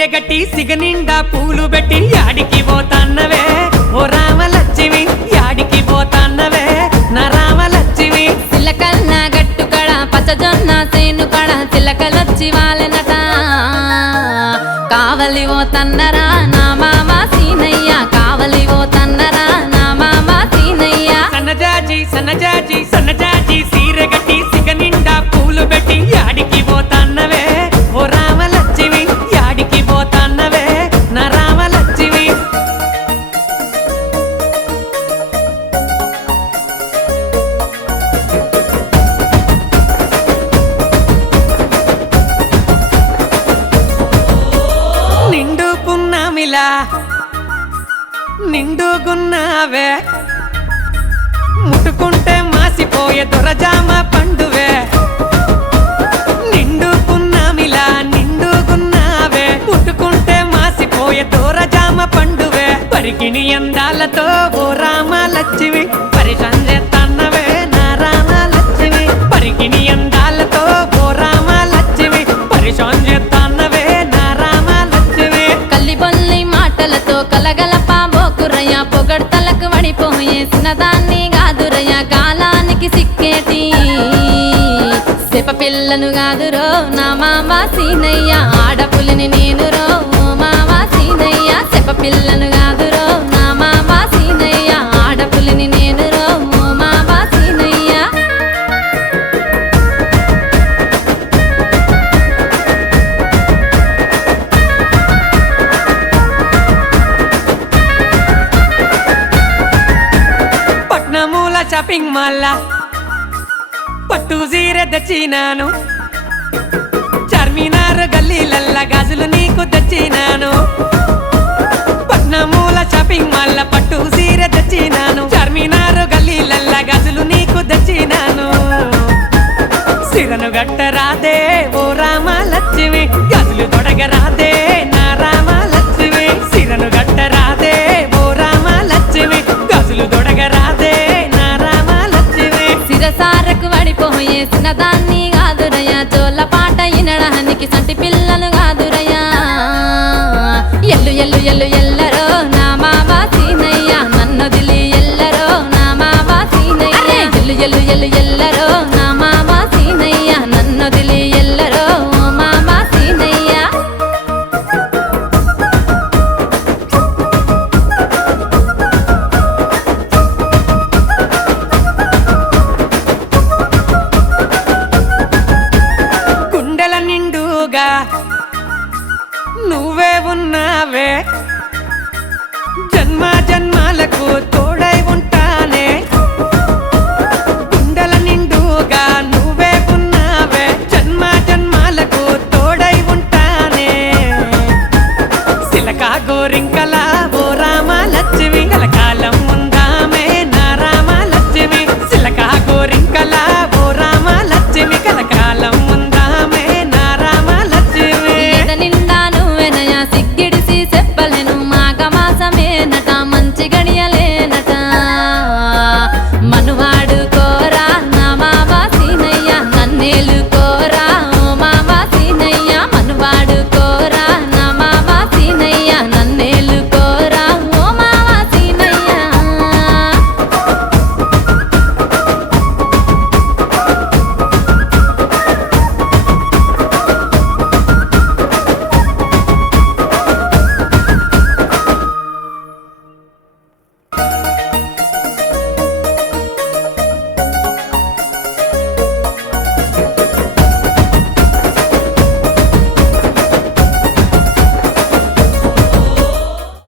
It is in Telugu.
సీరె గట్టి సిగనిండా పూలు పెట్టి యాడికి పోతాన్నవే ఓ రామలక్ష్మి యాడికి పోతాన్నవే నా రామలక్ష్మి చిలకల్ల గట్టు కడ పచ్చజొన్న సేను కడ చిలకలొచ్చి వాలెనట కావలి ఓ తన్నరా నా మామ సీనయ్య కావలి ఓ తన్నరా నా మామ సీనయ్య సన్నజాజి సీరె గట్టి సిగనిండా పూలు పెట్టి యాడికి పోతాన్నవే ఓ రామలక్ష్మి యాడికి పోతాన్నవే నా రామలక్ష్మి నిండు పున్నమిలా నిండుగున్నావే ముట్టుకుంటే మాసిపోయే దొరజామ పండువే నిండు పున్నమిలా నిండుగున్నావే ముట్టుకుంటే మాసిపోయే దొరజామ పండువే పరికిణి అందాలతో ఓ రామలక్ష్మి పరిశాన్ చేస్తాన్నవే నా రామలక్ష్మి పరికిణి అందాలతో ఓ రామలక్ష్మి పరిశాన్ చేస్తాన్నవే నా రామలక్ష్మి కల్లి బొల్లి మాటలతో కలగలపా బోకురయ్య పొగడ్తలకు వడిపోయే సినదాన్ని గాదురయ్య కాలానికి సిక్కేటి సెప పిల్లను గాదురో నా మామ సీనయ్య ఆడపులిని నేను రో ఓ మామ సీనయ్య సెప పిల్లను గాదురో నా మామ సీనయ్య ఆడపులిని నేను రో ఓ మామ సీనయ్య పట్నమూల షాపింగ్ మాల్ పట్టు సీరె తెచ్చినాను చార్మినార్ గల్లీలల్ల గాజులు నీకు తెచ్చినాను పట్నమూల షాపింగ్ మాల్ పట్టు సీరె తెచ్చినాను చార్మినార్ గల్లీలల్ల గాజులు నీకు తెచ్చినాను సిరను గట్టరాదే ఓ రామలక్ష్మి గాజులు తొడగరాదే నా రామలక్ష్మి సిరను గట్టరాదే ఓ రామలక్ష్మి గాజులు తొడగరాదే నా రామలక్ష్మి సిరసారకు వడిపోయే సినదాన్ని గాదురయ్య జోల పాట ఇనడానికి సంటి పిల్లలు గాదురయ్య ఎల్లు ఎల్లు ఎల్లు ఎల్లరో నా మామ సీనయ్య నన్నొదిలి ఎల్లరో నా మామ సీనయ్య ఎల్లు ఎల్లు ఎల్లు ఎల్లరో